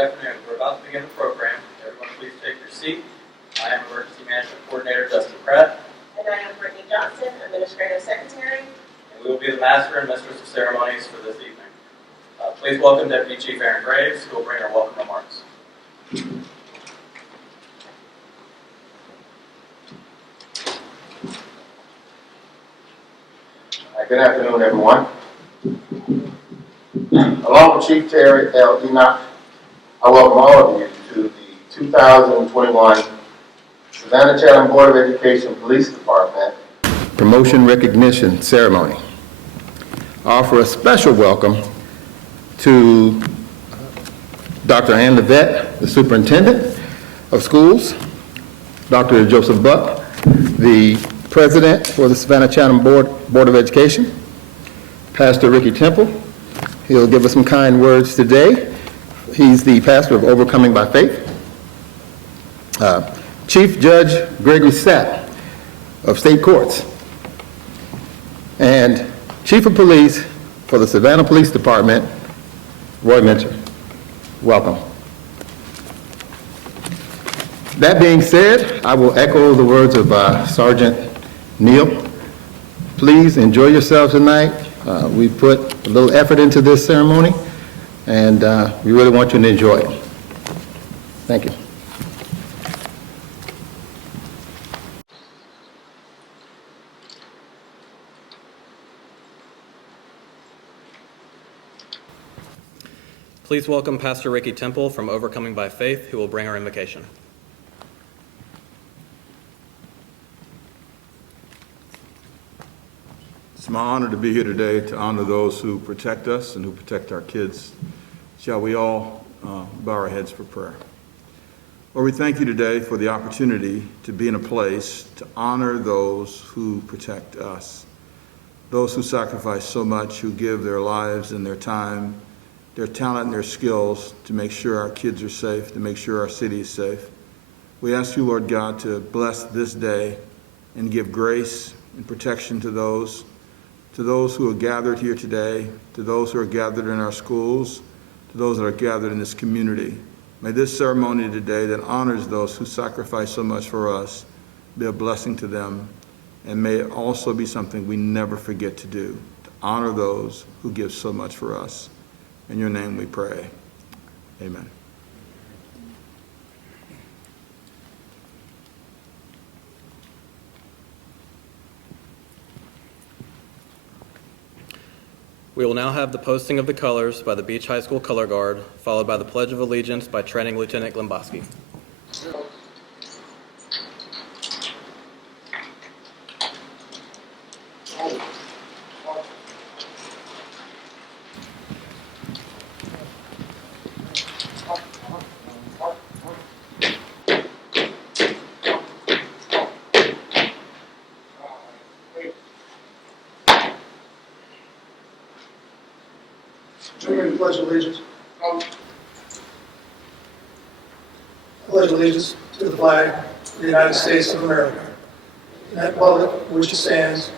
afternoon. We're about to begin the program. Everyone please take your seat. I am Emergency Management Coordinator Justin Pratt. And I am Brittany Johnson, Administrative Secretary. And we will be the Master and Mistress of Ceremonies for this evening. Please welcome Deputy Chief Aaron Graves, who will bring our welcome remarks. Good afternoon, everyone. Along with Chief Terry L. Enoch, I welcome all of you to the 2021 Savannah-Chatham Board of Education Police Department Promotion Recognition Ceremony. I offer a special welcome to Dr. Ann Levette, the Superintendent of Schools, Dr. Joseph Buck, the President for the Savannah-Chatham Board of Education, Pastor Ricky Temple. He'll give us some kind words today. He's the pastor of Overcoming by Faith. Chief Judge Gregory Sapp of State Courts. And Chief of Police for the Savannah Police Department, Roy Minter. Welcome. That being said, I will echo the words of Sergeant Neal. Please enjoy yourselves tonight. We put a little effort into this ceremony, and we really want you to enjoy it. Thank you. Please welcome Pastor Ricky Temple from Overcoming by Faith, who will bring our invocation. It's my honor to be here today to honor those who protect us and who protect our kids. Shall we all bow our heads for prayer? Lord, we thank you today for the opportunity to be in a place to honor those who protect us, those who sacrifice so much, who give their lives and their time, their talent and their skills to make sure our kids are safe, to make sure our city is safe. We ask you, Lord God, to bless this day and give grace and protection to those who are gathered here today, to those who are gathered in our schools, to those that are gathered in this community. May this ceremony today that honors those who sacrifice so much for us be a blessing to them, and may it also be something we never forget to do, to honor those who give so much for us. In your name we pray. Amen. We will now have the posting of the colors by the Beach High School Color Guard, followed by the Pledge of Allegiance by Training Lieutenant Glimboski. Join me pledge allegiance. I pledge allegiance to the flag of the United States of America, and that republic for which it stands,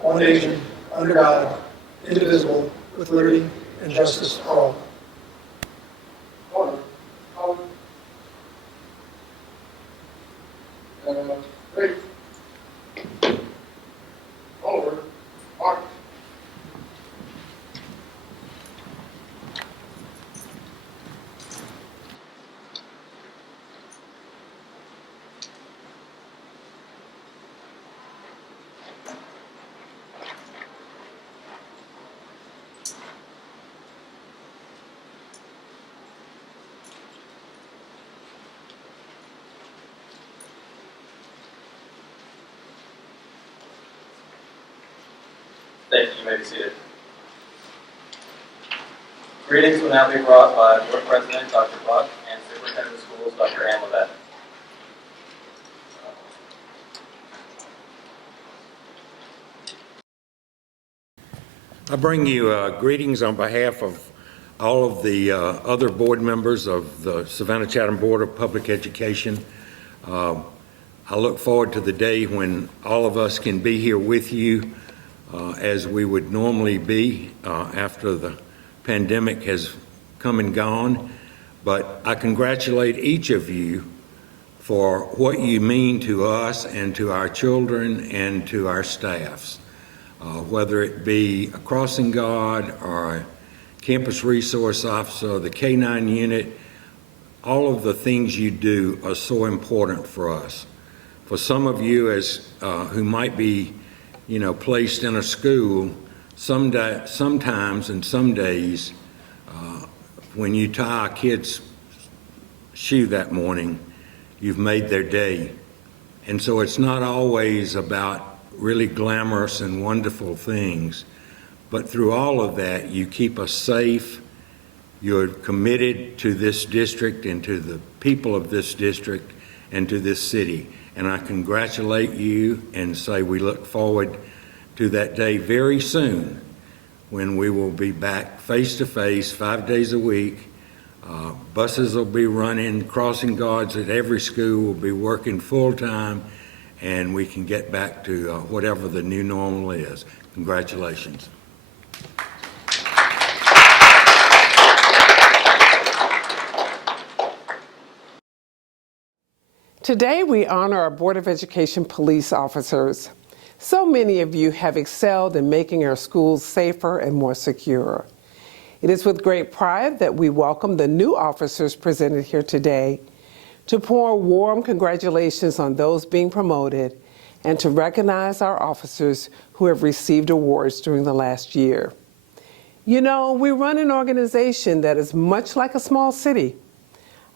one nation, under God, indivisible, with liberty and justice for all. Thank you. You may be seated. Greetings will now be brought by Board President Dr. Buck and Superintendent of Schools Dr. Ann Levette. I bring you greetings on behalf of all of the other board members of the Savannah-Chatham Board of Public Education. I look forward to the day when all of us can be here with you as we would normally be after the pandemic has come and gone. but I congratulate each of you for what you mean to us and to our children and to our staffs, whether it be a crossing guard or a campus resource officer, the K-9 unit. All of the things you do are so important for us. For some of you who might be, placed in a school, sometimes and some days, when you tie a kid's shoe that morning, you've made their day. And so it's not always about really glamorous and wonderful things, but through all of that, you keep us safe. You're committed to this district and to the people of this district and to this city. And I congratulate you and say we look forward to that day very soon when we will be back face to face 5 days a week. Buses will be running, crossing guards at every school will be working full time, and we can get back to whatever the new normal is. Congratulations. Today, we honor our Board of Education police officers. So many of you have excelled in making our schools safer and more secure. It is with great pride that we welcome the new officers presented here today to pour warm congratulations on those being promoted and to recognize our officers who have received awards during the last year. We run an organization that is much like a small city.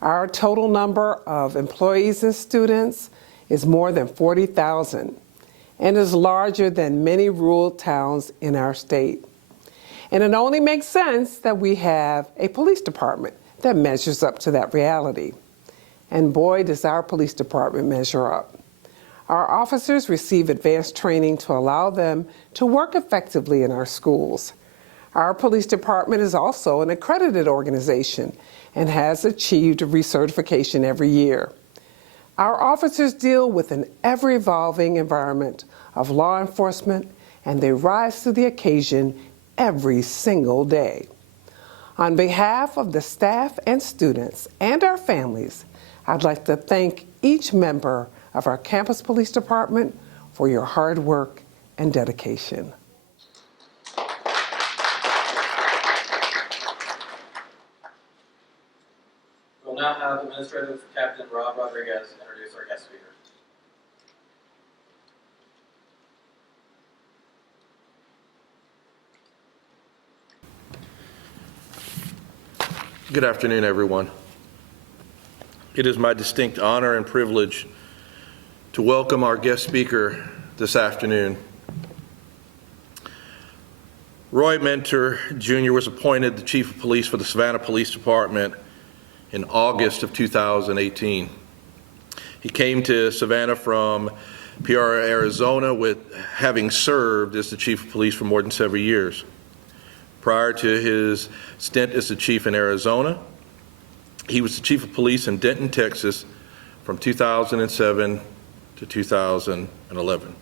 Our total number of employees and students is more than 40,000 and is larger than many rural towns in our state. And it only makes sense that we have a police department that measures up to that reality. And boy, does our police department measure up. Our officers receive advanced training to allow them to work effectively in our schools. Our police department is also an accredited organization and has achieved recertification every year. Our officers deal with an ever-evolving environment of law enforcement, and they rise to the occasion every single day. On behalf of the staff and students and our families, I'd like to thank each member of our campus police department for your hard work and dedication. We'll now have Administrative Captain Rob Rodriguez introduce our guest speaker. Good afternoon, everyone. It is my distinct honor and privilege to welcome our guest speaker this afternoon. Roy Mentor, Jr. was appointed the Chief of Police for the Savannah Police Department in August of 2018. He came to Savannah from Peoria, Arizona, with having served as the Chief of Police for more than 7 years. Prior to his stint as the chief in Arizona, he was the Chief of Police in Denton, Texas from 2007 to 2011.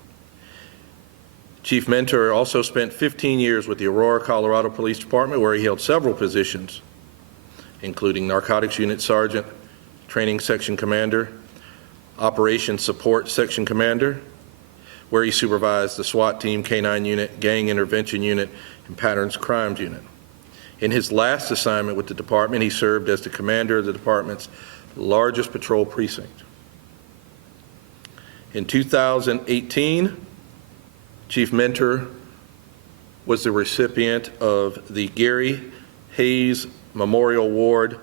Chief Mentor also spent 15 years with the Aurora, Colorado Police Department, where he held several positions, including Narcotics Unit Sergeant, Training Section Commander, Operations Support Section Commander, where he supervised the SWAT Team, K-9 Unit, Gang Intervention Unit, and Patterns Crimes Unit. In his last assignment with the department, he served as the commander of the department's largest patrol precinct. In 2018, Chief Mentor was the recipient of the Gary Hayes Memorial Award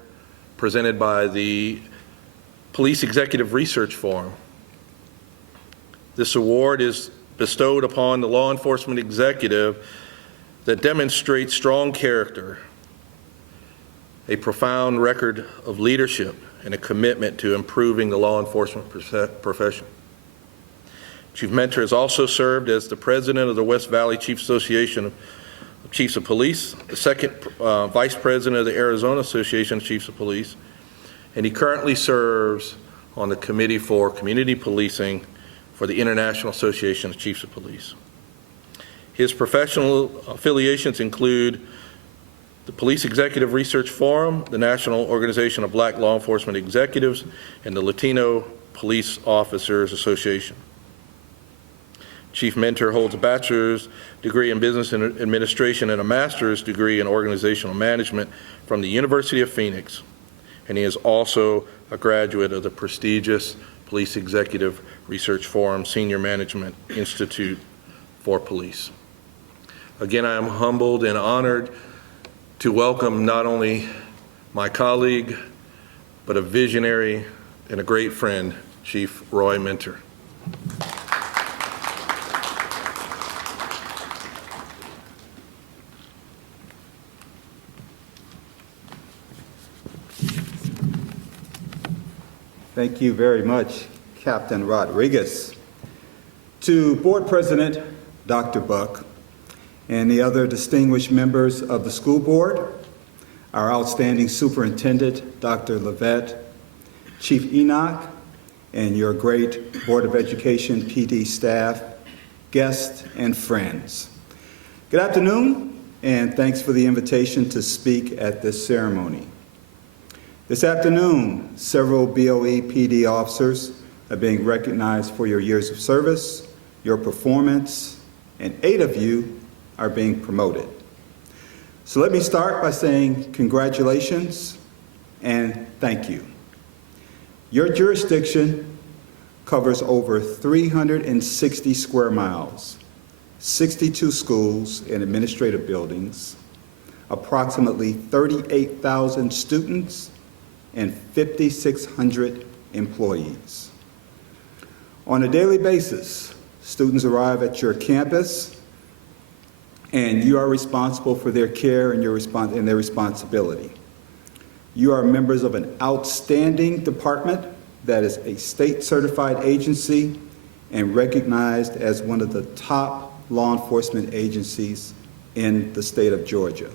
presented by the Police Executive Research Forum. This award is bestowed upon the law enforcement executive that demonstrates strong character, a profound record of leadership, and a commitment to improving the law enforcement profession. Chief Mentor has also served as the president of the West Valley Chiefs Association of Chiefs of Police, the second vice president of the Arizona Association of Chiefs of Police, and he currently serves on the Committee for Community Policing for the International Association of Chiefs of Police. His professional affiliations include the Police Executive Research Forum, the National Organization of Black Law Enforcement Executives, and the Latino Police Officers Association. Chief Mentor holds a bachelor's degree in business administration and a master's degree in organizational management from the University of Phoenix, and he is also a graduate of the prestigious Police Executive Research Forum Senior Management Institute for Police. Again, I am humbled and honored to welcome not only my colleague, but a visionary and a great friend, Chief Roy Mentor. Thank you very much, Captain Rodriguez. To Board President Dr. Buck and the other distinguished members of the school board, our outstanding superintendent, Dr. Levette, Chief Enoch, and your great Board of Education PD staff, guests, and friends. Good afternoon, and thanks for the invitation to speak at this ceremony. This afternoon, several BOE PD officers are being recognized for your years of service, your performance, and 8 of you are being promoted. So let me start by saying congratulations and thank you. Your jurisdiction covers over 360 square miles, 62 schools and administrative buildings, approximately 38,000 students, and 5,600 employees. On a daily basis, students arrive at your campus, and you are responsible for their care and their responsibility. You are members of an outstanding department that is a state-certified agency and recognized as one of the top law enforcement agencies in the state of Georgia.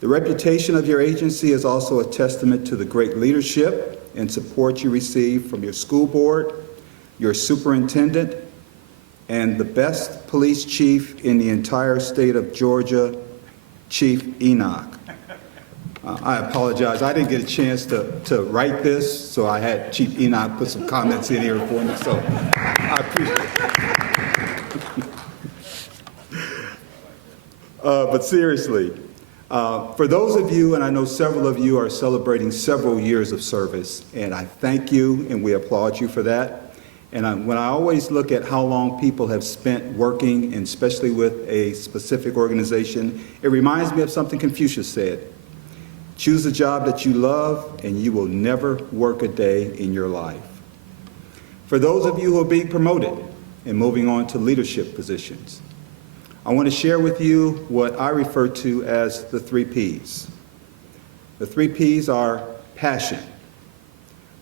The reputation of your agency is also a testament to the great leadership and support you receive from your school board, your superintendent, and the best police chief in the entire state of Georgia, Chief Enoch. I apologize, I didn't get a chance to write this, so I had Chief Enoch put some comments in here for me, so I appreciate it. But seriously, for those of you, and I know several of you are celebrating several years of service, and I thank you and we applaud you for that. And when I always look at how long people have spent working, and especially with a specific organization, it reminds me of something Confucius said. Choose a job that you love, and you will never work a day in your life. For those of you who are being promoted and moving on to leadership positions, I want to share with you what I refer to as the 3 Ps. The 3 Ps are passion.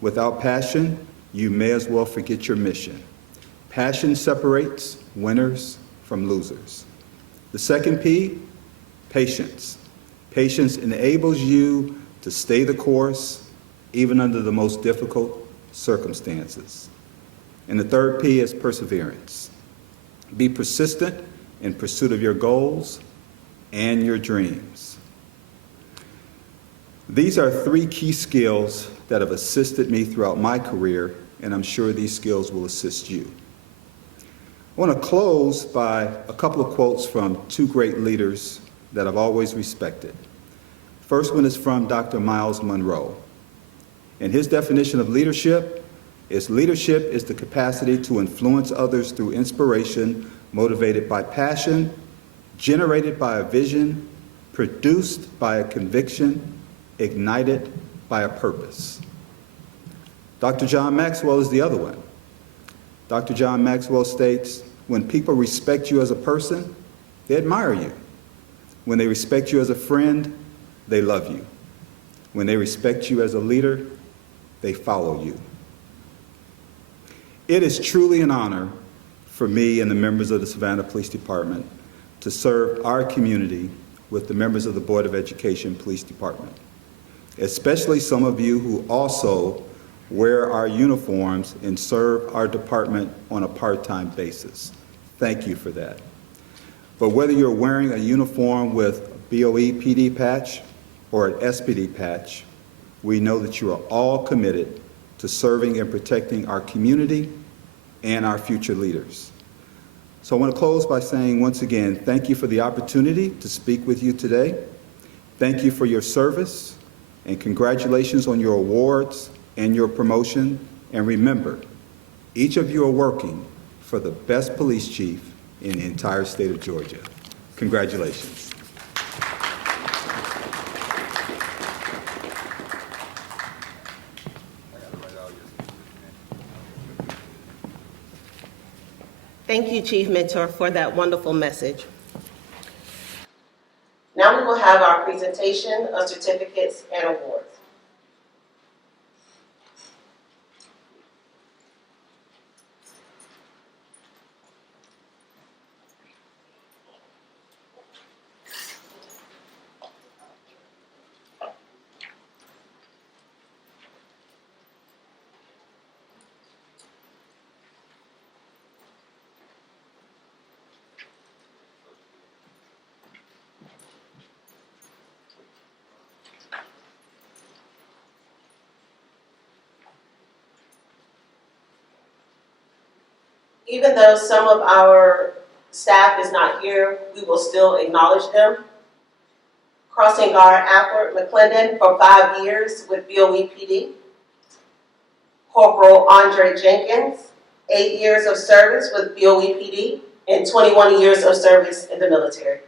Without passion, you may as well forget your mission. Passion separates winners from losers. The second P, patience. Patience enables you to stay the course, even under the most difficult circumstances. And the third P is perseverance. Be persistent in pursuit of your goals and your dreams. These are 3 key skills that have assisted me throughout my career, and I'm sure these skills will assist you. I want to close by a couple of quotes from 2 great leaders that I've always respected. First one is from Dr. Miles Monroe. And his definition of leadership is the capacity to influence others through inspiration, motivated by passion, generated by a vision, produced by a conviction, ignited by a purpose. Dr. John Maxwell is the other one. Dr. John Maxwell states, when people respect you as a person, they admire you. When they respect you as a friend, they love you. When they respect you as a leader, they follow you. It is truly an honor for me and the members of the Savannah Police Department to serve our community with the members of the Board of Education Police Department, especially some of you who also wear our uniforms and serve our department on a part-time basis. Thank you for that. But whether you're wearing a uniform with BOE PD patch or an SPD patch, we know that you are all committed to serving and protecting our community and our future leaders. So I want to close by saying once again, thank you for the opportunity to speak with you today. Thank you for your service, and congratulations on your awards and your promotion. And remember, each of you are working for the best police chief in the entire state of Georgia. Congratulations. Thank you, Chief Mentor, for that wonderful message. Now we will have our presentation of certificates and awards. Even though some of our staff is not here, we will still acknowledge them. Crossing Guard Alfred McClendon for 5 years with BOE PD. Corporal Andre Jenkins, 8 years of service with BOE PD and 21 years of service in the military.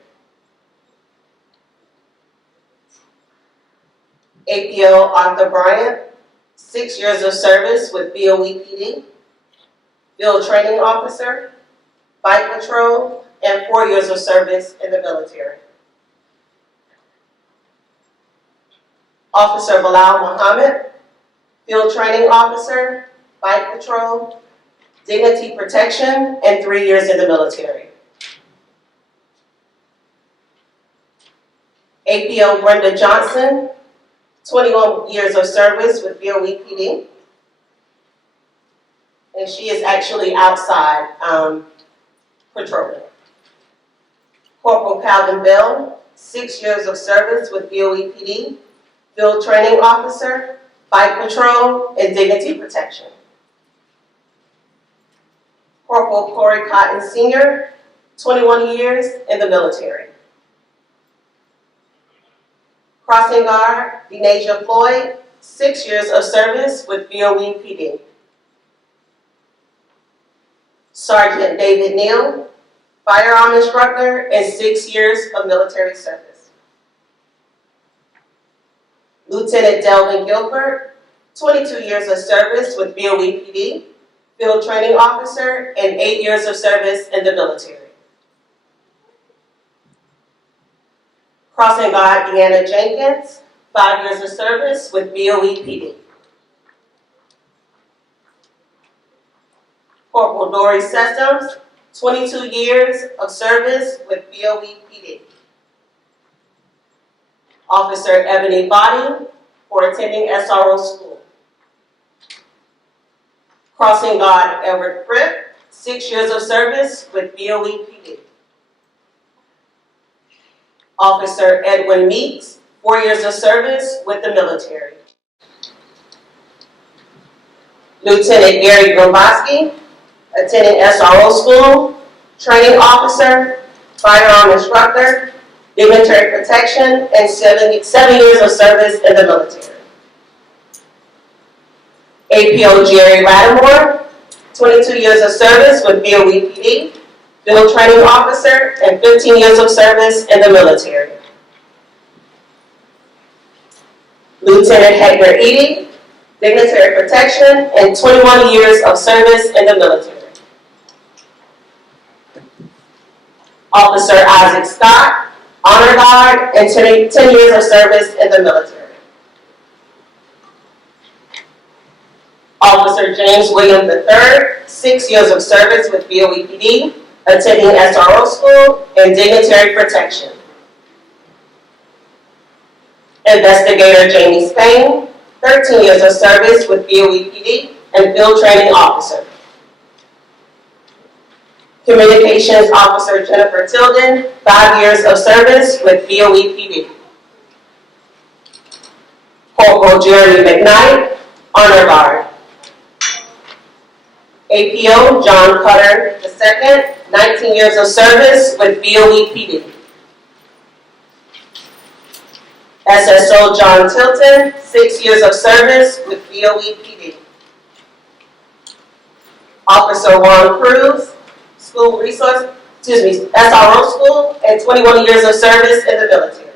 APO Arthur Bryant, 6 years of service with BOE PD. Field Training Officer, Bike Patrol, and 4 years of service in the military. Officer Bilal Muhammad, Field Training Officer, Bike Patrol, Dignity Protection, and 3 years in the military. APO Brenda Johnson, 21 years of service with BOE PD. And she is actually outside patrolling. Corporal Calvin Bell, 6 years of service with BOE PD, Field Training Officer, Bike Patrol, and Dignity Protection. Corporal Corey Cotton Sr., 21 years in the military. Crossing Guard Denasia Floyd, 6 years of service with BOE PD. Sergeant David Neal, firearm instructor and 6 years of military service. Lieutenant Delvin Gilbert, 22 years of service with BOE PD, Field Training Officer, and 8 years of service in the military. Crossing Guard Deanna Jenkins, 5 years of service with BOE PD. Corporal Dory Sessoms, 22 years of service with BOE PD. Officer Ebony Body, for attending SRO school. Crossing Guard Edward Fripp, 6 years of service with BOE PD. Officer Edwin Meeks, 4 years of service with the military. Lieutenant Gary Gromboski, attending SRO school, training officer, firearm instructor, military protection, and 7 years of service in the military. APO Jerry Lattimore, 22 years of service with BOE PD, field training officer, and 15 years of service in the military. Lieutenant Hector Eady, dignitary protection, and 21 years of service in the military. Officer Isaac Scott, Honor Guard, and 10 years of service in the military. Officer James William III, 6 years of service with BOE PD, attending SRO school and dignitary protection. Investigator Jamie Spain, 13 years of service with BOE PD and field training officer. Communications Officer Jennifer Tilden, 5 years of service with BOE PD. Corporal Jeremy McKnight, Honor Guard. APO John Cutter II, 19 years of service with BOE PD. SSO John Tilton, 6 years of service with BOE PD. Officer Juan Cruz, SRO school, and 21 years of service in the military.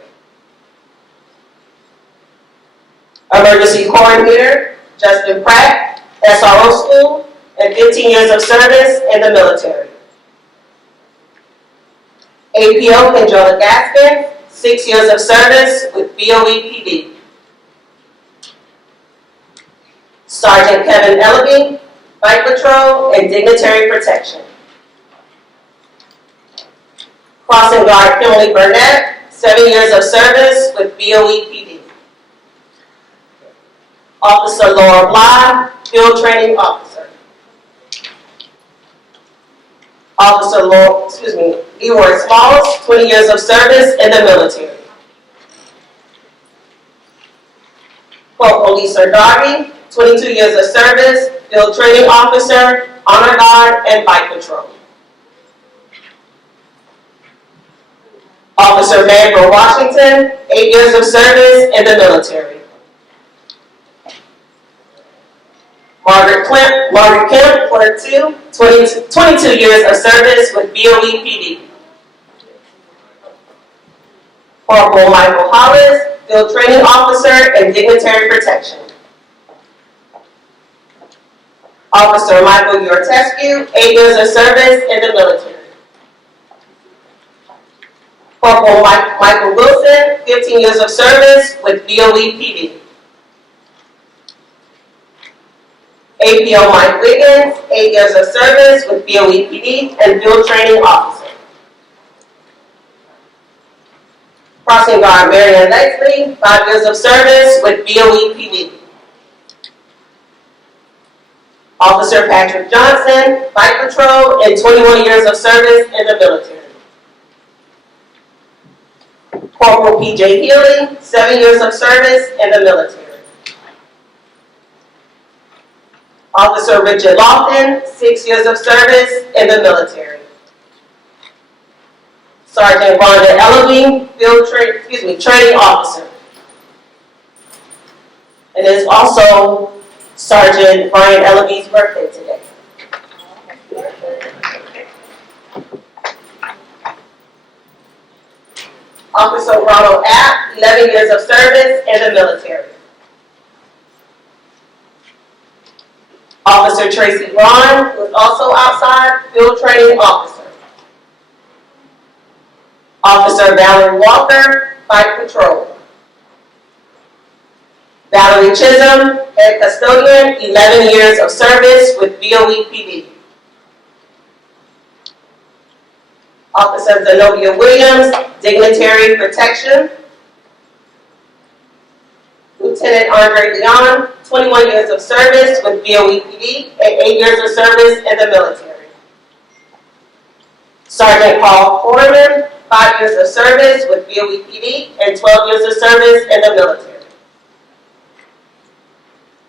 Emergency Coordinator Justin Pratt, SRO school, and 15 years of service in the military. APO Kendrella Gaskin, 6 years of service with BOE PD. Sergeant Kevin Ellaby, Bike Patrol and Dignitary Protection. Crossing Guard Kimberly Burnett, 7 years of service with BOE PD. Officer Laura Bly, Field Training Officer. Officer Leroy Smalls, 20 years of service in the military. Corporal Lisa Darby, 22 years of service, Field Training Officer, Honor Guard, and Bike Patrol. Officer Magro Washington, 8 years of service in the military. Margaret Kemp, Clerk 2, 22 years of service with BOE PD. Corporal Michael Hollis, Field Training Officer and Dignitary Protection. Officer Michael Yortescu, 8 years of service in the military. Corporal Michael Wilson, 15 years of service with BOE PD. APO Mike Wiggins, 8 years of service with BOE PD and Field Training Officer. Crossing Guard Marion Lexley, 5 years of service with BOE PD. Officer Patrick Johnson, Bike Patrol and 21 years of service in the military. Corporal PJ Healy, 7 years of service in the military. Officer Richard Lofton, 6 years of service in the military. Sergeant Rhonda Ellaby, Training Officer. And it is also Sergeant Brian Ellaby's birthday today. Officer Ronald App, 11 years of service in the military. Officer Tracy Braun, who is also outside, Field Training Officer. Officer Valerie Walker, Bike Patrol. Valerie Chisholm, Head Custodian, 11 years of service with BOE PD. Officer Zenobia Williams, Dignitary Protection. Lieutenant Andre Leon, 21 years of service with BOE PD and 8 years of service in the military. Sergeant Paul Foreman, 5 years of service with BOE PD and 12 years of service in the military.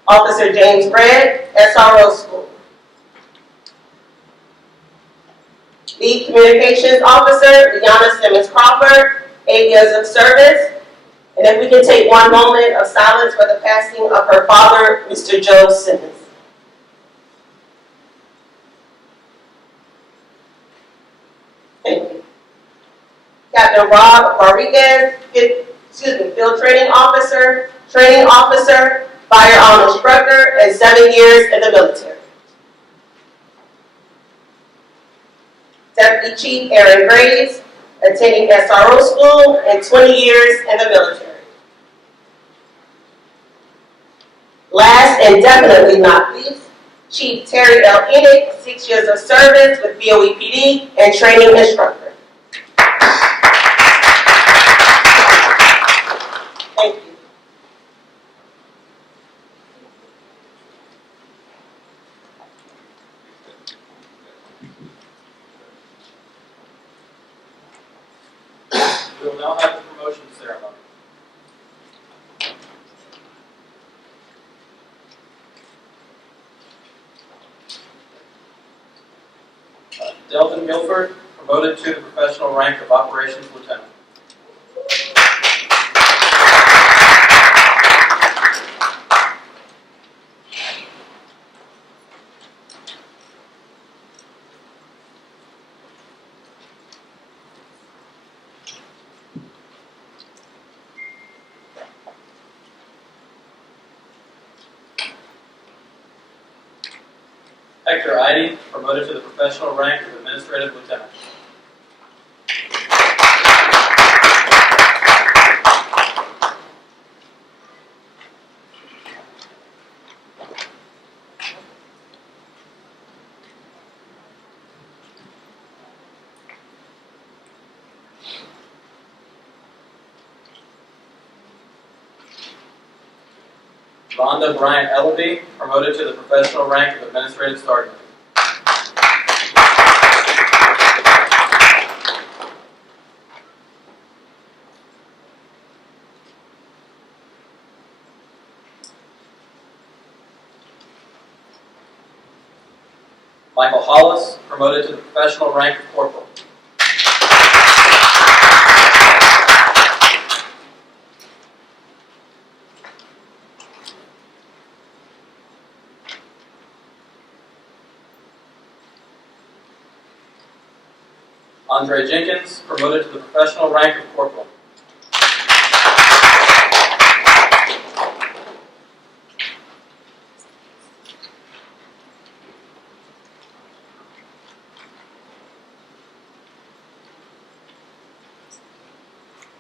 Officer James Gregg, SRO School. Lead Communications Officer, Liana Simmons Crawford, 8 years of service. And if we can take one moment of silence for the passing of her father, Mr. Joe Simmons. Thank you. Captain Rob Rodriguez, Field Training Officer, Firearm Instructor, and 7 years in the military. Deputy Chief Aaron Graves, attending SRO school and 20 years in the military. Last and definitely not least, Chief Terry L. Enoch, 6 years of service with BOE PD and training instructor. Thank you. Delvin Guilford, promoted to the professional rank of Operations Lieutenant. Hector Idy, promoted to the professional rank of Administrative Lieutenant. Rhonda Bryant Ellaby, promoted to the professional rank of Administrative Sergeant. Michael Hollis, promoted to the professional rank of Corporal. Andre Jenkins, promoted to the professional rank of Corporal.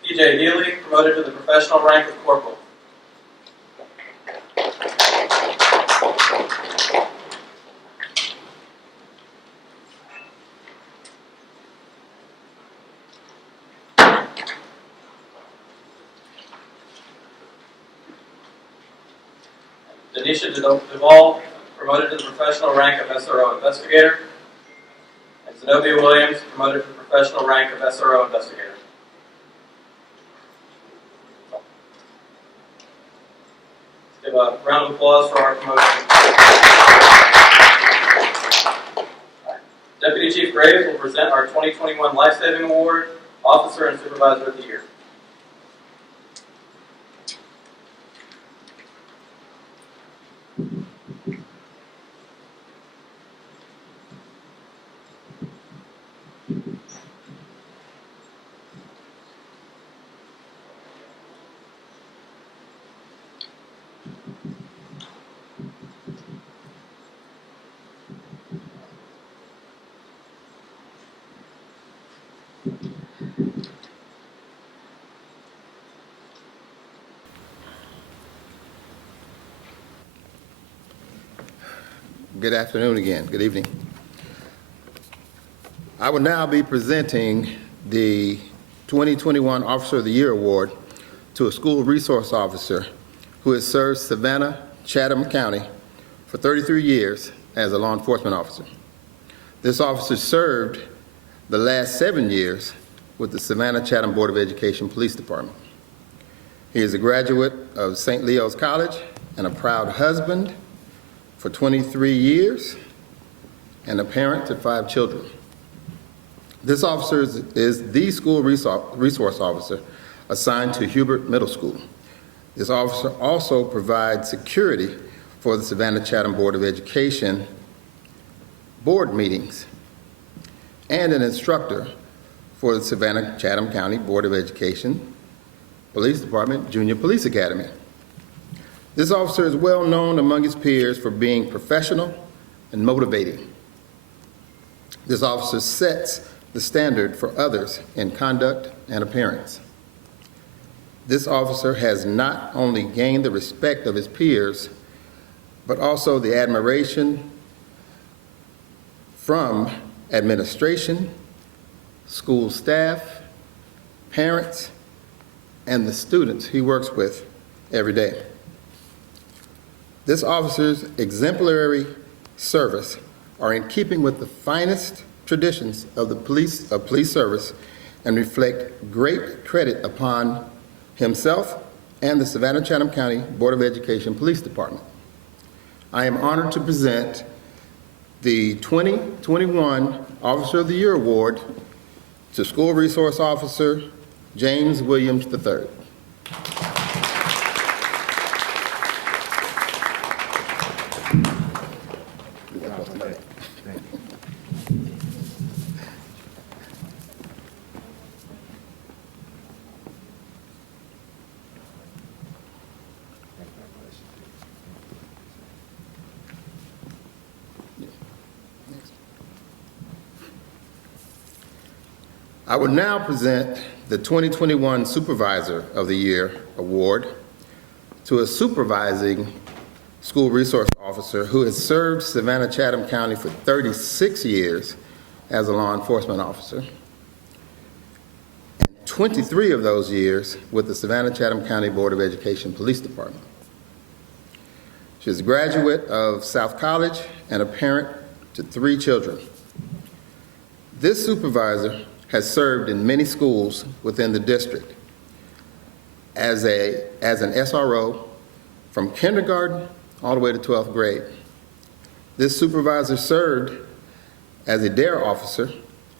PJ Healy, promoted to the professional rank of Corporal. Denisha Duvall, promoted to the professional rank of SRO Investigator. And Zenobia Williams, promoted to the professional rank of SRO Investigator. Let's give a round of applause for our promotion. Deputy Chief Graves will present our 2021 Life Saving Award, Officer and Supervisor of the Year. Good afternoon again. Good evening. I will now be presenting the 2021 Officer of the Year Award to a school resource officer who has served Savannah, Chatham County for 33 years as a law enforcement officer. This officer served the last 7 years with the Savannah Chatham Board of Education Police Department. He is a graduate of St. Leo's College and a proud husband for 23 years and a parent to 5 children. This officer is the school resource officer assigned to Hubert Middle School. This officer also provides security for the Savannah Chatham Board of Education board meetings and an instructor for the Savannah Chatham County Board of Education Police Department Junior Police Academy. This officer is well known among his peers for being professional and motivating. This officer sets the standard for others in conduct and appearance. This officer has not only gained the respect of his peers, but also the admiration from administration, school staff, parents, and the students he works with every day. This officer's exemplary service are in keeping with the finest traditions of the police service and reflect great credit upon himself and the Savannah Chatham County Board of Education Police Department. I am honored to present the 2021 Officer of the Year Award to School Resource Officer James Williams III. I would now present the 2021 Supervisor of the Year Award to a supervising school resource officer who has served Savannah-Chatham County for 36 years as a law enforcement officer, and 23 of those years with the Savannah-Chatham County Board of Education Police Department. She is a graduate of South College and a parent to 3 children. This supervisor has served in many schools within the district as an SRO from kindergarten all the way to 12th grade. This supervisor served as a DARE officer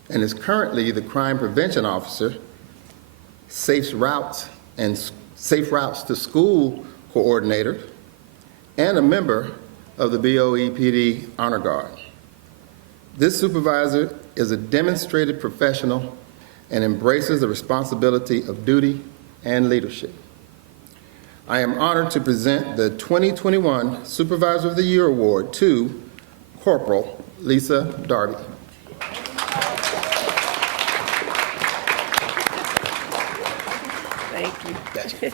and is currently the crime prevention officer, safe routes to school coordinator, and a member of the BOEPD Honor Guard. This supervisor is a demonstrated professional and embraces the responsibility of duty and leadership. I am honored to present the 2021 Supervisor of the Year Award to Corporal Lisa Darby. Thank you. Gotcha.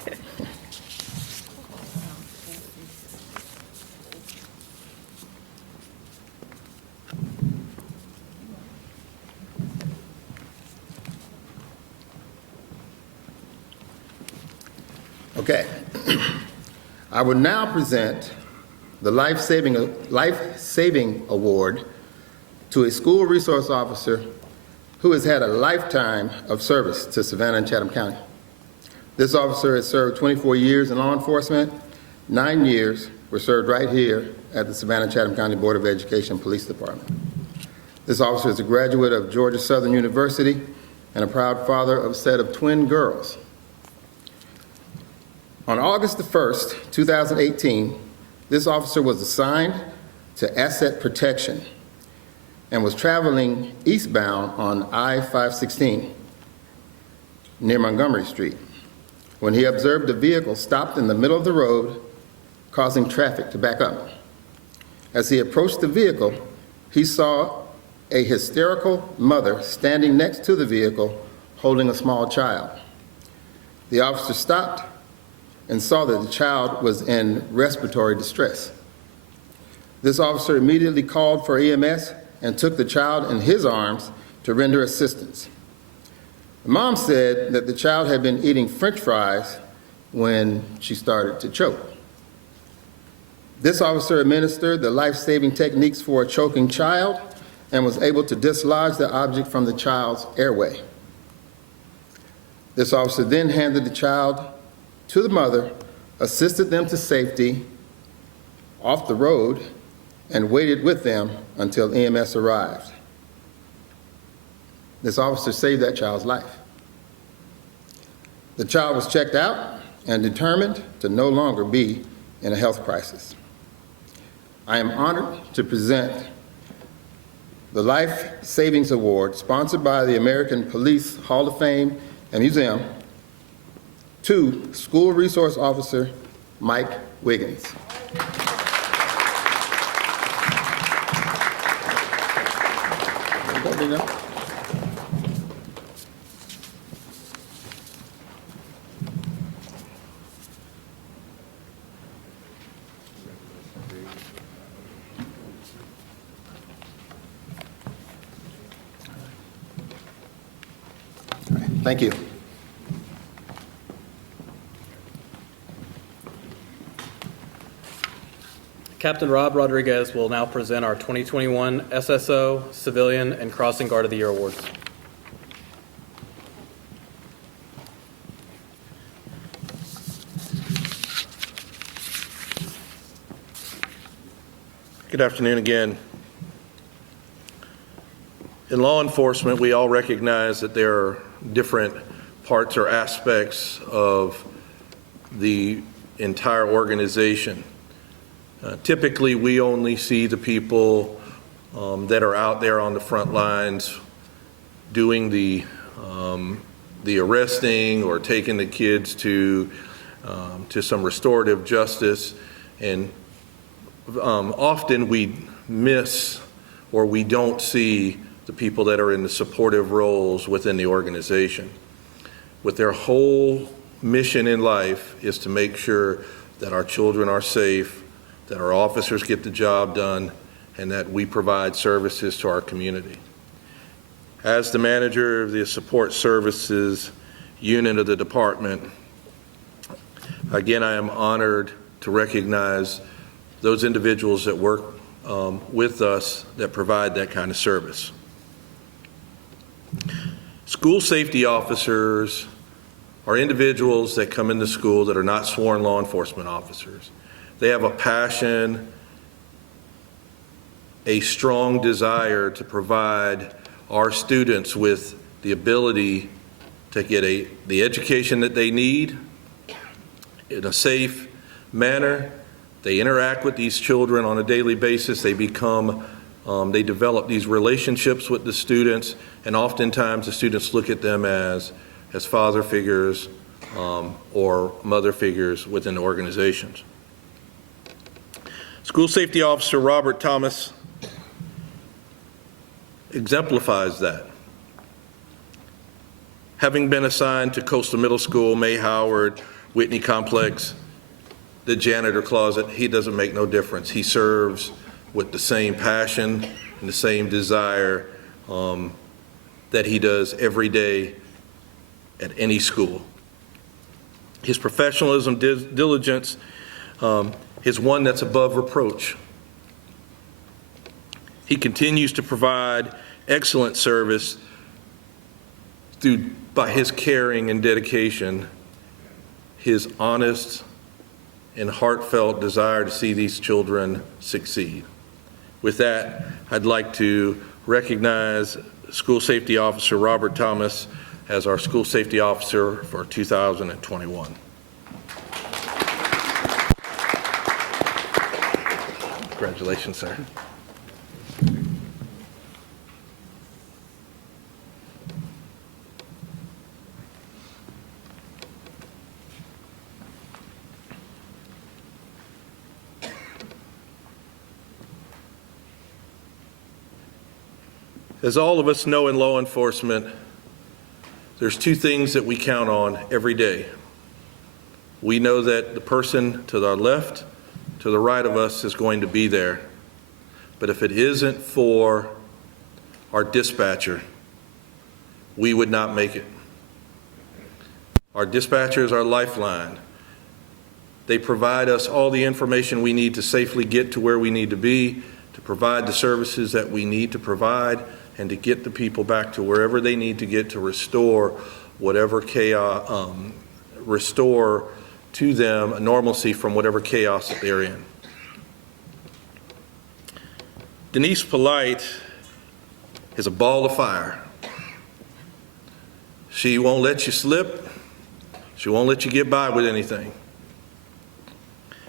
Okay. I will now present the Life-Saving Award to a school resource officer who has had a lifetime of service to Savannah and Chatham County. This officer has served 24 years in law enforcement. 9 years were served right here at the Savannah-Chatham County Board of Education Police Department. This officer is a graduate of Georgia Southern University and a proud father of a set of twin girls. On August the 1st, 2018, this officer was assigned to asset protection and was traveling eastbound on I-516 near Montgomery Street when he observed a vehicle stopped in the middle of the road, causing traffic to back up. As he approached the vehicle, he saw a hysterical mother standing next to the vehicle holding a small child. The officer stopped and saw that the child was in respiratory distress. This officer immediately called for EMS and took the child in his arms to render assistance. The mom said that the child had been eating French fries when she started to choke. This officer administered the life-saving techniques for a choking child and was able to dislodge the object from the child's airway. This officer then handed the child to the mother, assisted them to safety off the road, and waited with them until EMS arrived. This officer saved that child's life. The child was checked out and determined to no longer be in a health crisis. I am honored to present the Life Savings Award, sponsored by the American Police Hall of Fame and Museum, to School Resource Officer Mike Wiggins. Thank you. Captain Rob Rodriguez will now present our 2021 SSO, Civilian, and Crossing Guard of the Year awards. Good afternoon again. In law enforcement, we all recognize that there are different parts or aspects of the entire organization. Typically, we only see the people that are out there on the front lines doing the arresting or taking the kids to some restorative justice, and often we miss or we don't see the people that are in the supportive roles within the organization. With their whole mission in life is to make sure that our children are safe, that our officers get the job done, and that we provide services to our community. As the manager of the support services unit of the department, again, I am honored to recognize those individuals that work with us that provide that kind of service. School safety officers are individuals that come into school that are not sworn law enforcement officers. They have a passion, a strong desire to provide our students with the ability to get the education that they need in a safe manner. They interact with these children on a daily basis. They develop these relationships with the students, and oftentimes the students look at them as father figures or mother figures within the organizations. School Safety Officer Robert Thomas exemplifies that. Having been assigned to Coastal Middle School, May Howard, Whitney Complex, the janitor closet, he doesn't make no difference. He serves with the same passion and the same desire that he does every day at any school. His professionalism, diligence is one that's above reproach. He continues to provide excellent service by his caring and dedication, his honest and heartfelt desire to see these children succeed. With that, I'd like to recognize School Safety Officer Robert Thomas as our School Safety Officer for 2021. Congratulations, sir. As all of us know in law enforcement, there's two things that we count on every day. We know that the person to our left, to the right of us is going to be there. But if it isn't for our dispatcher, we would not make it. Our dispatcher is our lifeline. They provide us all the information we need to safely get to where we need to be, to provide the services that we need to provide, and to get the people back to wherever they need to get to restore whatever chaos, restore to them a normalcy from whatever chaos that they're in. Denise Polite is a ball of fire. She won't let you slip. She won't let you get by with anything.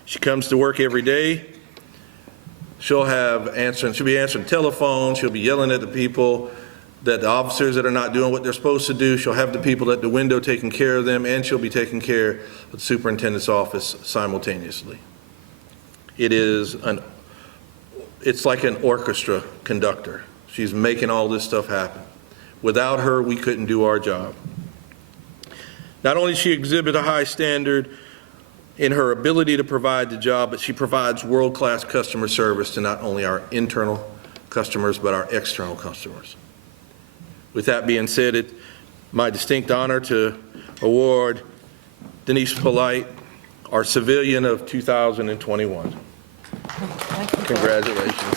She comes to work every day. She'll be answering telephones. She'll be yelling at the people, that the officers that are not doing what they're supposed to do. She'll have the people at the window taking care of them, and she'll be taking care of the superintendent's office simultaneously. It's like an orchestra conductor. She's making all this stuff happen. Without her, we couldn't do our job. Not only does she exhibit a high standard in her ability to provide the job, but she provides world-class customer service to not only our internal customers, but our external customers. With that being said, it's my distinct honor to award Denise Polite our Civilian of 2021. Congratulations.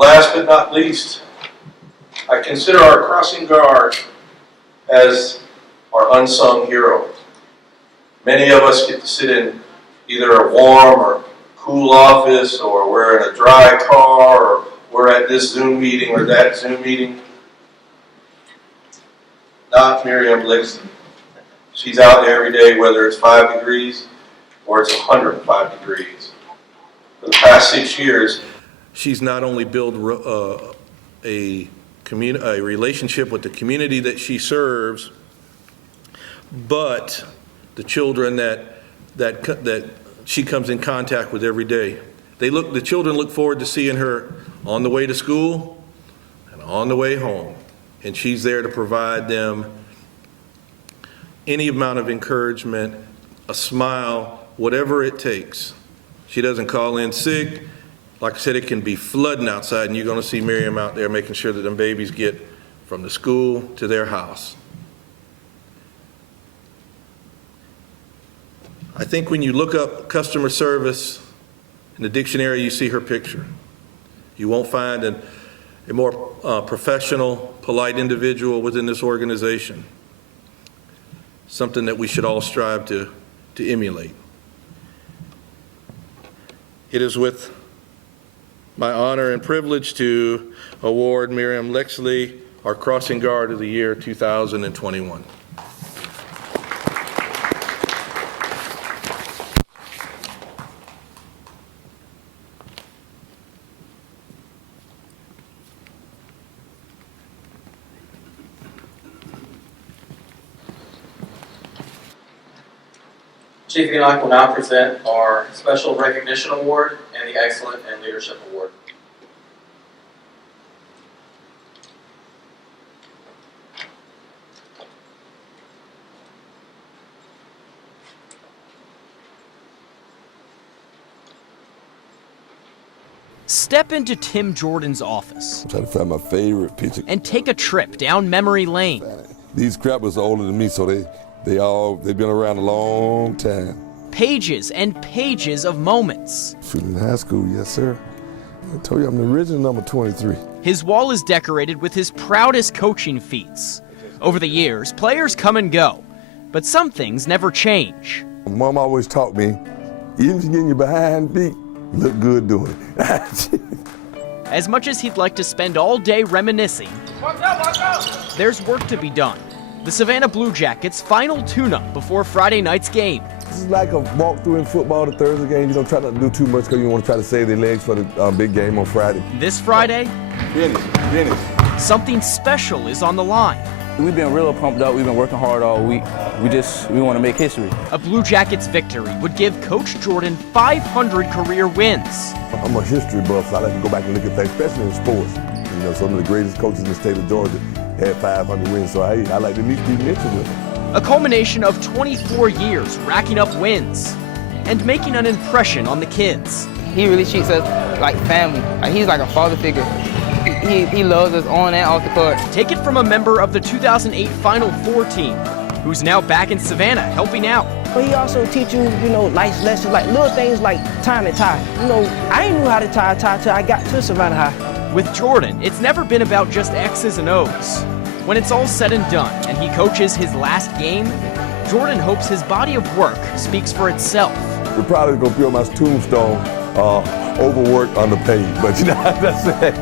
Last but not least, I consider our crossing guard as our unsung hero. Many of us get to sit in either a warm or cool office, or we're in a dry car, or we're at this Zoom meeting or that Zoom meeting. Not Miriam Lixon. She's out there every day, whether it's 5 degrees or it's 105 degrees. For the past 6 years, she's not only built a relationship with the community that she serves, but the children that she comes in contact with every day. The children look forward to seeing her on the way to school and on the way home. And she's there to provide them any amount of encouragement, a smile, whatever it takes. She doesn't call in sick. Like I said, it can be flooding outside, and you're going to see Miriam out there making sure that them babies get from the school to their house. I think when you look up customer service in the dictionary, you see her picture. You won't find a more professional, polite individual within this organization. Something that we should all strive to emulate. It is with my honor and privilege to award Miriam Lexley our Crossing Guard of the Year 2021. Chief Enoch will now present our Special Recognition Award and the Excellent in Leadership Award. Step into Tim Jordan's office. I'm trying to find my favorite picture. And take a trip down memory lane. These crappers are older than me, so they've been around a long time. Pages and pages of moments. Shooting in high school, yes sir. I told you I'm the original number 23. His wall is decorated with his proudest coaching feats. Over the years, players come and go, but some things never change. Mom always taught me, even if you're getting your behind beat, look good doing it. As much as he'd like to spend all day reminiscing, there's work to be done. The Savannah Blue Jackets' final tune-up before Friday night's game. This is like a walkthrough in football, the Thursday game. You don't try not to do too much because you want to try to save their legs for the big game on Friday. This Friday, Finish. something special is on the line. We've been real pumped up. We've been working hard all week. We want to make history. A Blue Jackets victory would give Coach Jordan 500 career wins. I'm a history buff, so I like to go back and look at things, especially in sports. You know, some of the greatest coaches in the state of Georgia had 500 wins, so I like to at least be mentioned with them. A culmination of 24 years racking up wins and making an impression on the kids. He really treats us like family. Like he's like a father figure. He loves us on and off the court. Take it from a member of the 2008 Final Four team, who's now back in Savannah helping out. But he also teach you, life lessons, like little things like tying a tie. I didn't know how to tie a tie till I got to Savannah High. With Jordan, it's never been about just X's and O's. When it's all said and done and he coaches his last game, Jordan hopes his body of work speaks for itself. We're probably going to build my tombstone, overworked, underpaid, but that's it.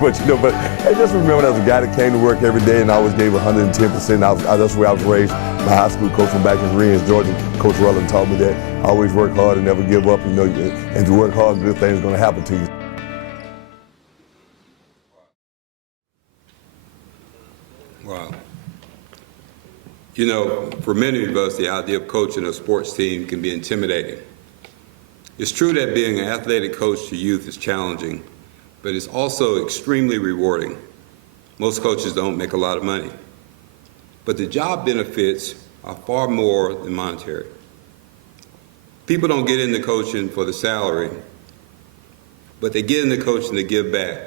but I just remember there was a guy that came to work every day and I always gave 110%. That's where I was raised. My high school coach from back in Rennes, Georgia, Coach Rutland, taught me that I always work hard and never give up. And if you work hard, good things are going to happen to you. Wow. For many of us, the idea of coaching a sports team can be intimidating. It's true that being an athletic coach to youth is challenging, but it's also extremely rewarding. Most coaches don't make a lot of money, but the job benefits are far more than monetary. People don't get into coaching for the salary, but they get into coaching to give back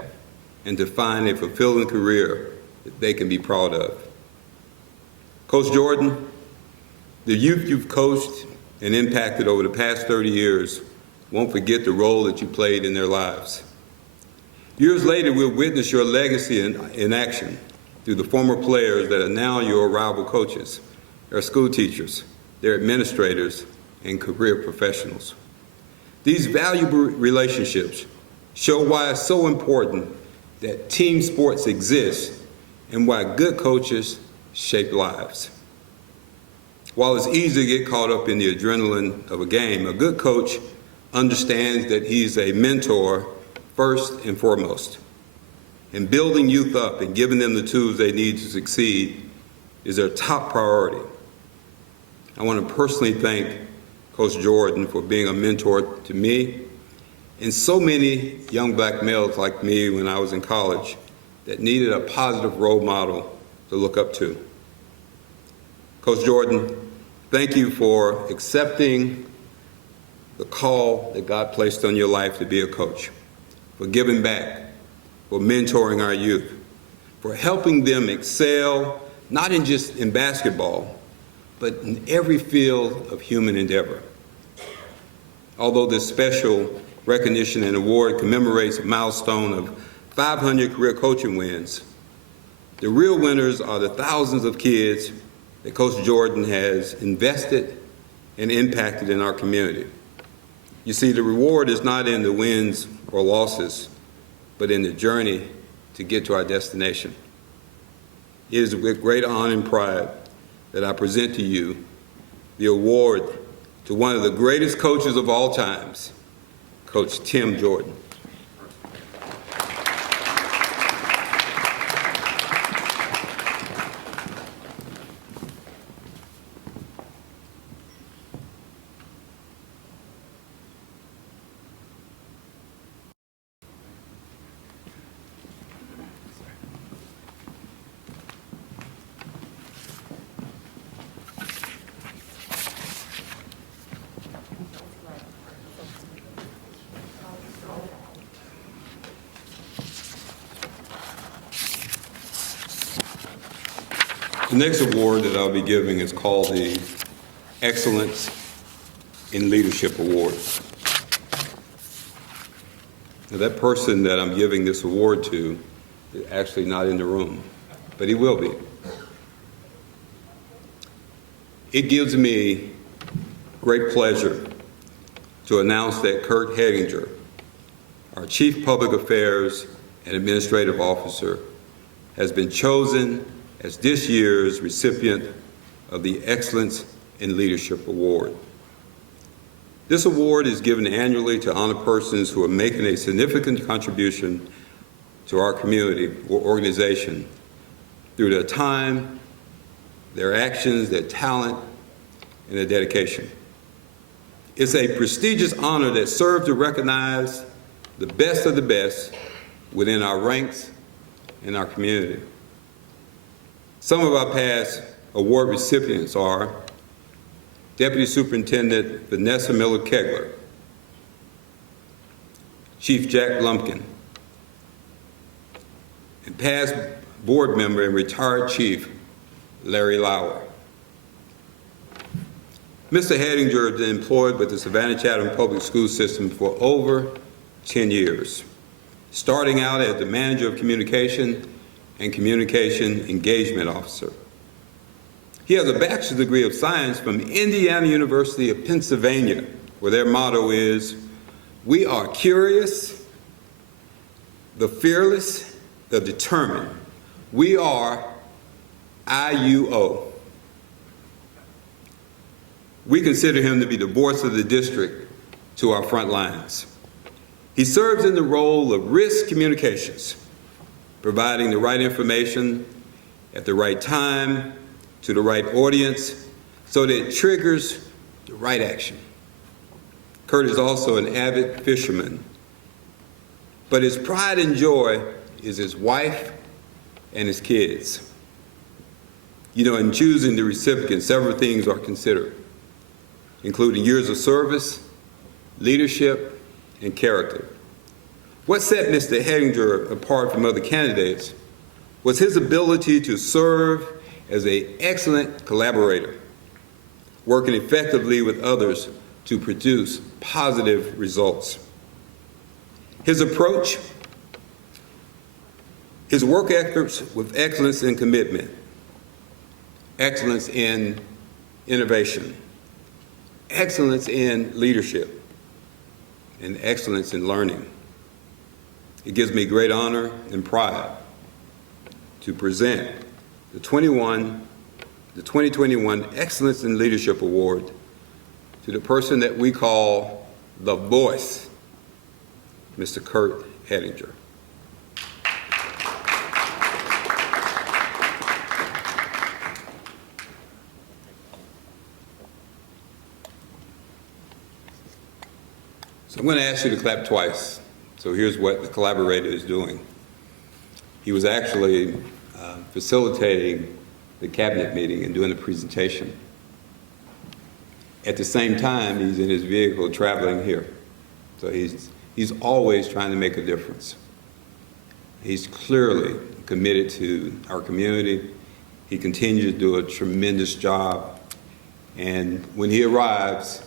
and to find a fulfilling career that they can be proud of. Coach Jordan, the youth you've coached and impacted over the past 30 years won't forget the role that you played in their lives. Years later, we'll witness your legacy in action through the former players that are now your rival coaches, their school teachers, their administrators, and career professionals. These valuable relationships show why it's so important that team sports exist and why good coaches shape lives. While it's easy to get caught up in the adrenaline of a game, a good coach understands that he's a mentor first and foremost. And building youth up and giving them the tools they need to succeed is their top priority. I want to personally thank Coach Jordan for being a mentor to me and so many young black males like me when I was in college that needed a positive role model to look up to. Coach Jordan, thank you for accepting the call that God placed on your life to be a coach, for giving back, for mentoring our youth, for helping them excel, not just in basketball, but in every field of human endeavor. Although this special recognition and award commemorates a milestone of 500 career coaching wins, the real winners are the thousands of kids that Coach Jordan has invested and impacted in our community. You see, the reward is not in the wins or losses, but in the journey to get to our destination. It is with great honor and pride that I present to you the award to one of the greatest coaches of all times, Coach Tim Jordan. The next award that I'll be giving is called the Excellence in Leadership Award. Now, that person that I'm giving this award to is actually not in the room, but he will be. It gives me great pleasure to announce that Kurt Hedinger, our Chief Public Affairs and Administrative Officer, has been chosen as this year's recipient of the Excellence in Leadership Award. This award is given annually to honor persons who are making a significant contribution to our community or organization through their time, their actions, their talent, and their dedication. It's a prestigious honor that serves to recognize the best of the best within our ranks in our community. Some of our past award recipients are Deputy Superintendent Vanessa Miller Kegler, Chief Jack Lumpkin, and past board member and retired Chief Larry Lauer. Mr. Hedinger has been employed with the Savannah Chatham Public School System for over 10 years, starting out as the Manager of Communication and Communication Engagement Officer. He has a bachelor's degree of science from Indiana University of Pennsylvania, where their motto is, "We are curious, the fearless, the determined. We are IUO." We consider him to be the voice of the district to our front lines. He serves in the role of risk communications, providing the right information at the right time to the right audience so that it triggers the right action. Kurt is also an avid fisherman, but his pride and joy is his wife and his kids. You know, in choosing the recipient, several things are considered, including years of service, leadership, and character. What set Mr. Hedinger apart from other candidates was his ability to serve as an excellent collaborator, working effectively with others to produce positive results. His approach His work ethics with excellence in commitment, excellence in innovation, excellence in leadership, and excellence in learning. It gives me great honor and pride to present the 2021 Excellence in Leadership Award to the person that we call the voice, Mr. Kurt Hedinger. So I'm going to ask you to clap twice. So here's what the collaborator is doing. He was actually facilitating the cabinet meeting and doing the presentation. At the same time, he's in his vehicle traveling here. So he's always trying to make a difference. He's clearly committed to our community. He continues to do a tremendous job. And when he arrives,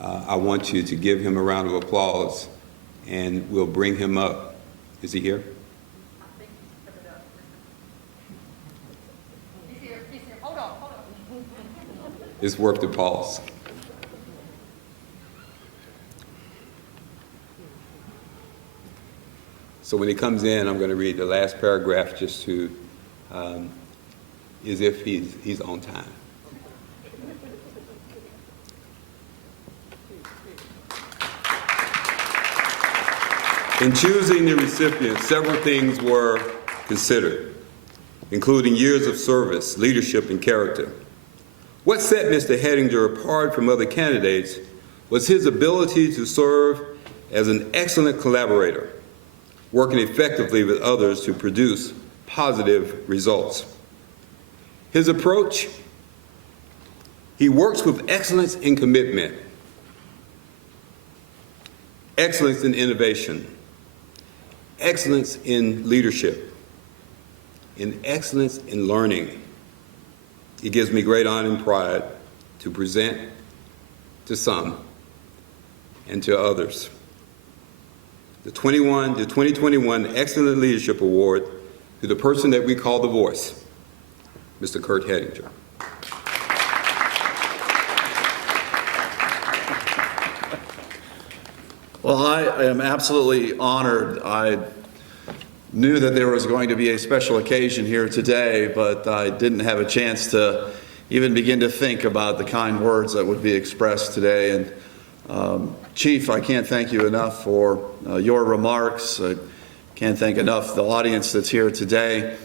I want you to give him a round of applause, and we'll bring him up. Is he here? He's here. Hold on. It's work to pause. So when he comes in, I'm going to read the last paragraph just to, as if he's on time. In choosing the recipient, several things were considered, including years of service, leadership, and character. What set Mr. Hedinger apart from other candidates was his ability to serve as an excellent collaborator, working effectively with others to produce positive results. His approach, he works with excellence in commitment, excellence in innovation, excellence in leadership, and excellence in learning. It gives me great honor and pride to present to some and to others the 2021 Excellent Leadership Award to the person that we call the voice, Mr. Kurt Hedinger. Well, I am absolutely honored. I knew that there was going to be a special occasion here today, but I didn't have a chance to even begin to think about the kind words that would be expressed today. And Chief, I can't thank you enough for your remarks. I can't thank enough the audience that's here today.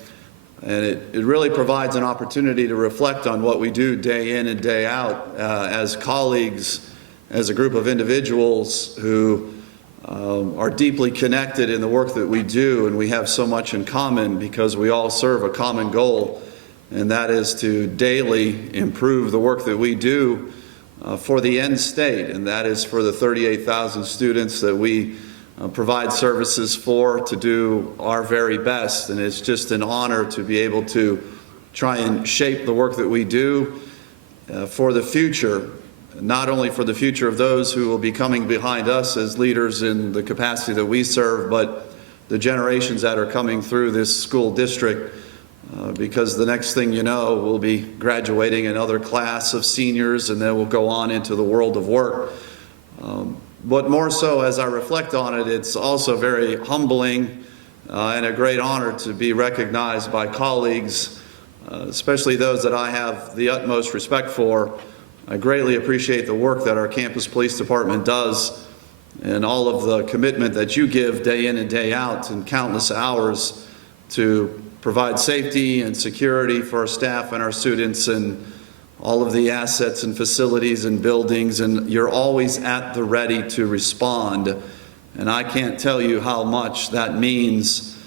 And it really provides an opportunity to reflect on what we do day in and day out as colleagues, as a group of individuals who are deeply connected in the work that we do, and we have so much in common because we all serve a common goal, and that is to daily improve the work that we do for the end state, and that is for the 38,000 students that we provide services for, to do our very best. And it's just an honor to be able to try and shape the work that we do for the future, not only for the future of those who will be coming behind us as leaders in the capacity that we serve, but the generations that are coming through this school district, because the next thing you know, we'll be graduating another class of seniors, and then we'll go on into the world of work. But more so, as I reflect on it, it's also very humbling and a great honor to be recognized by colleagues, especially those that I have the utmost respect for. I greatly appreciate the work that our campus police department does and all of the commitment that you give day in and day out and countless hours to provide safety and security for our staff and our students and all of the assets and facilities and buildings, and you're always at the ready to respond. And I can't tell you how much that means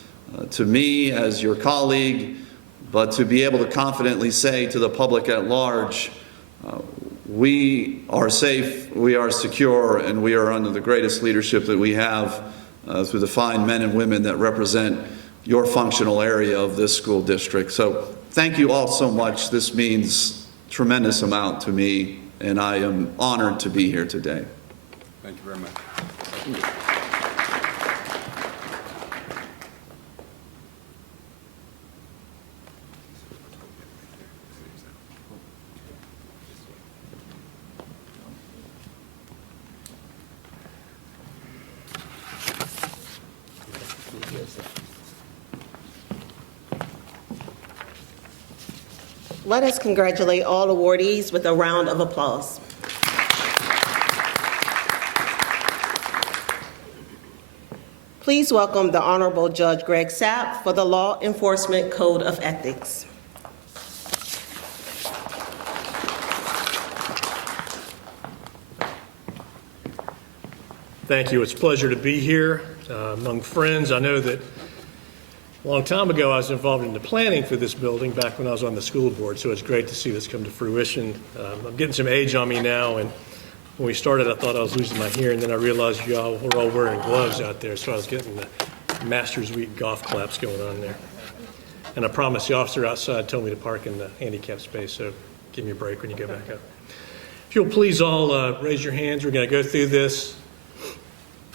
to me as your colleague, but to be able to confidently say to the public at large, we are safe, we are secure, and we are under the greatest leadership that we have through the fine men and women that represent your functional area of this school district. So thank you all so much. This means a tremendous amount to me, and I am honored to be here today. Thank you very much. Let us congratulate all awardees with a round of applause. Please welcome the Honorable Judge Greg Sapp for the Law Enforcement Code of Ethics. Thank you. It's a pleasure to be here among friends. I know that a long time ago I was involved in the planning for this building back when I was on the school board, so it's great to see this come to fruition. I'm getting some age on me now, and when we started I thought I was losing my hearing, then I realized y'all were all wearing gloves out there, so I was getting the Masters Week golf claps going on there. And I promise the officer outside told me to park in the handicap space, so give me a break when you go back up. If you'll please all raise your hands, we're going to go through this.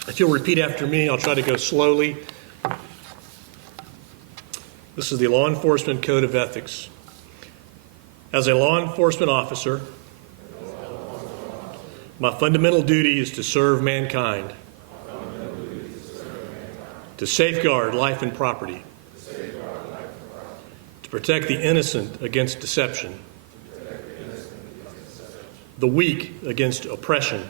If you'll repeat after me, I'll try to go slowly. This is the Law Enforcement Code of Ethics. As a law enforcement officer, my fundamental duty is to serve mankind, to safeguard life and property, to protect the innocent against deception, the weak against oppression,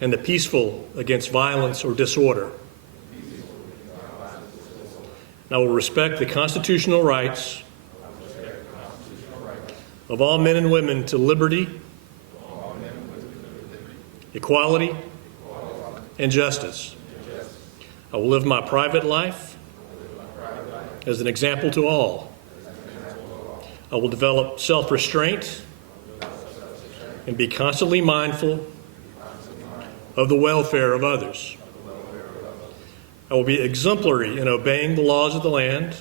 and the peaceful against violence or disorder. And I will respect the constitutional rights of all men and women to liberty, equality, and justice. I will live my private life as an example to all. I will develop self-restraint and be constantly mindful of the welfare of others. I will be exemplary in obeying the laws of the land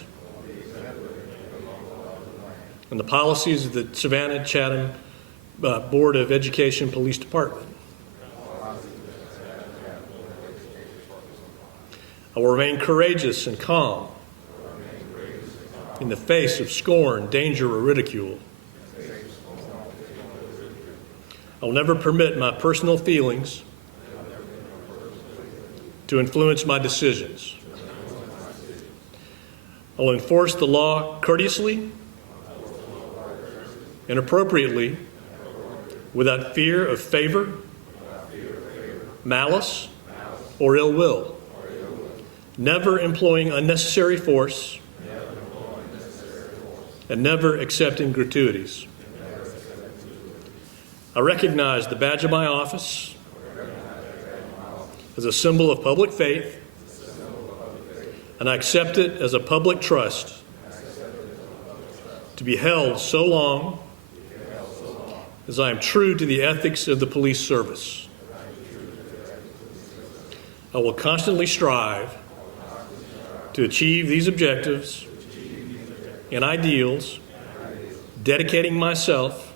and the policies of the Savannah-Chatham Board of Education Police Department. I will remain courageous and calm in the face of scorn, danger, or ridicule. I will never permit my personal feelings to influence my decisions. I will enforce the law courteously and appropriately without fear of favor, malice, or ill will, never employing unnecessary force, and never accepting gratuities. I recognize the badge of my office as a symbol of public faith, and I accept it as a public trust to be held so long as I am true to the ethics of the police service. I will constantly strive to achieve these objectives and ideals, dedicating myself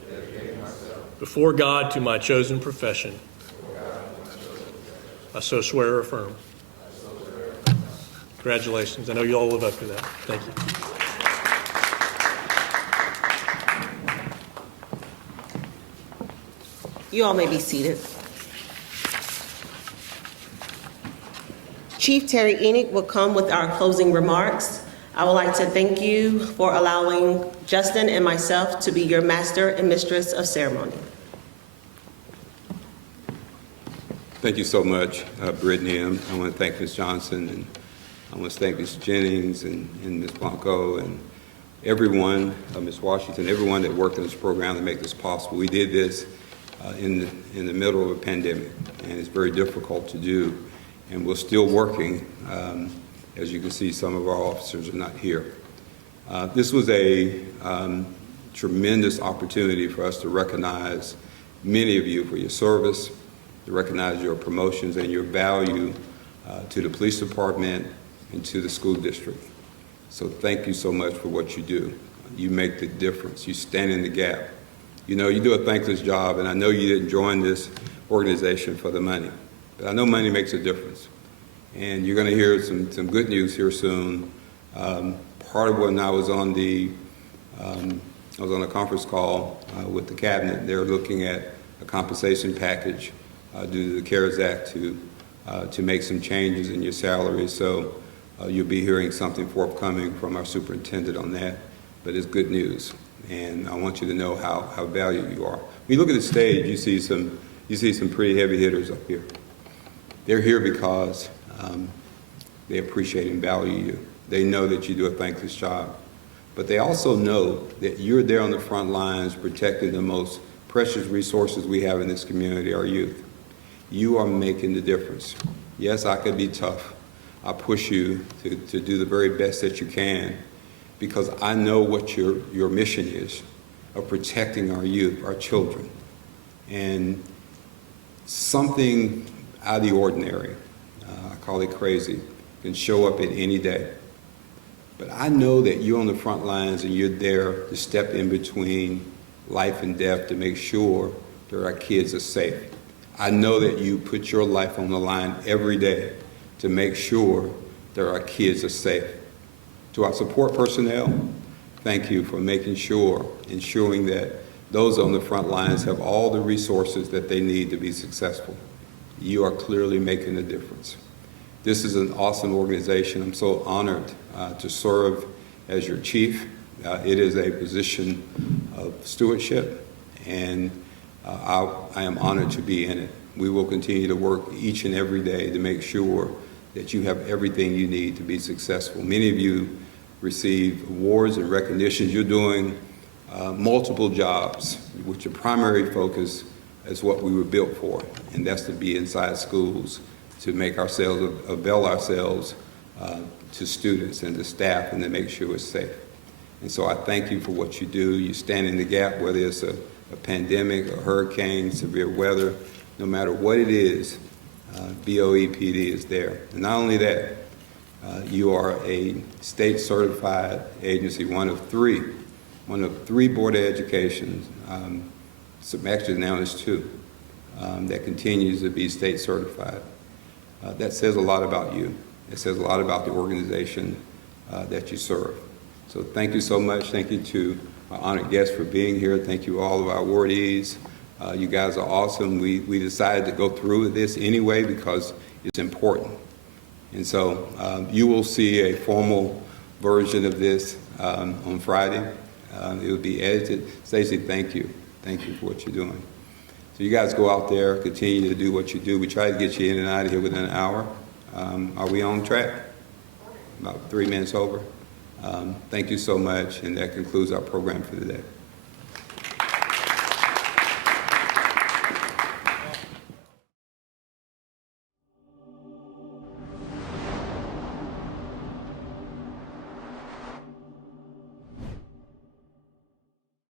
before God to my chosen profession. I so swear or affirm. Congratulations. I know you all live up to that. Thank you. You all may be seated. Chief Terry Enoch will come with our closing remarks. I would like to thank you for allowing Justin and myself to be your master and mistress of ceremony. Thank you so much, Brittany. I want to thank Ms. Johnson, and I want to thank Ms. Jennings and Ms. Blanco and everyone, Ms. Washington, everyone that worked on this program to make this possible. We did this in the middle of a pandemic, and it's very difficult to do, and we're still working. As you can see, some of our officers are not here. This was a tremendous opportunity for us to recognize many of you for your service, to recognize your promotions and your value to the police department and to the school district. So thank you so much for what you do. You make the difference. You stand in the gap. You know, you do a thankless job, and I know you didn't join this organization for the money, but I know money makes a difference. And you're going to hear some good news here soon. Part of when I was on a conference call with the cabinet, they're looking at a compensation package due to the CARES Act to make some changes in your salary. So you'll be hearing something forthcoming from our superintendent on that. but it's good news. And I want you to know how valued you are. When you look at the stage, you see some pretty heavy hitters up here. They're here because they appreciate and value you. They know that you do a thankless job. But they also know that you're there on the front lines protecting the most precious resources we have in this community, our youth. You are making the difference. Yes, I could be tough. I push you to do the very best that you can because I know what your mission is of protecting our youth, our children. And something out of the ordinary, I call it crazy, can show up at any day. But I know that you're on the front lines and you're there to step in between life and death to make sure that our kids are safe. I know that you put your life on the line every day to make sure that our kids are safe. To our support personnel, thank you for making sure, ensuring that those on the front lines have all the resources that they need to be successful. You are clearly making a difference. This is an awesome organization. I'm so honored to serve as your chief. It is a position of stewardship, and I am honored to be in it. We will continue to work each and every day to make sure that you have everything you need to be successful. Many of you receive awards and recognitions. You're doing multiple jobs, which your primary focus is what we were built for, and that's to be inside schools, to make ourselves, avail ourselves to students and to staff and to make sure it's safe. And so I thank you for what you do. You stand in the gap, whether it's a pandemic, a hurricane, severe weather, no matter what it is, BOEPD is there. And not only that, you are a state certified agency, one of three Board of Education, actually now there's two, that continues to be state certified. That says a lot about you. It says a lot about the organization that you serve. So thank you so much. Thank you to our honored guests for being here. Thank you all of our awardees. You guys are awesome. We decided to go through with this anyway because it's important. And so you will see a formal version of this on Friday. It will be edited. Stacey, thank you. Thank you for what you're doing. So you guys go out there, continue to do what you do. We try to get you in and out of here within an hour. Are we on track? About 3 minutes over. Thank you so much, and that concludes our program for today.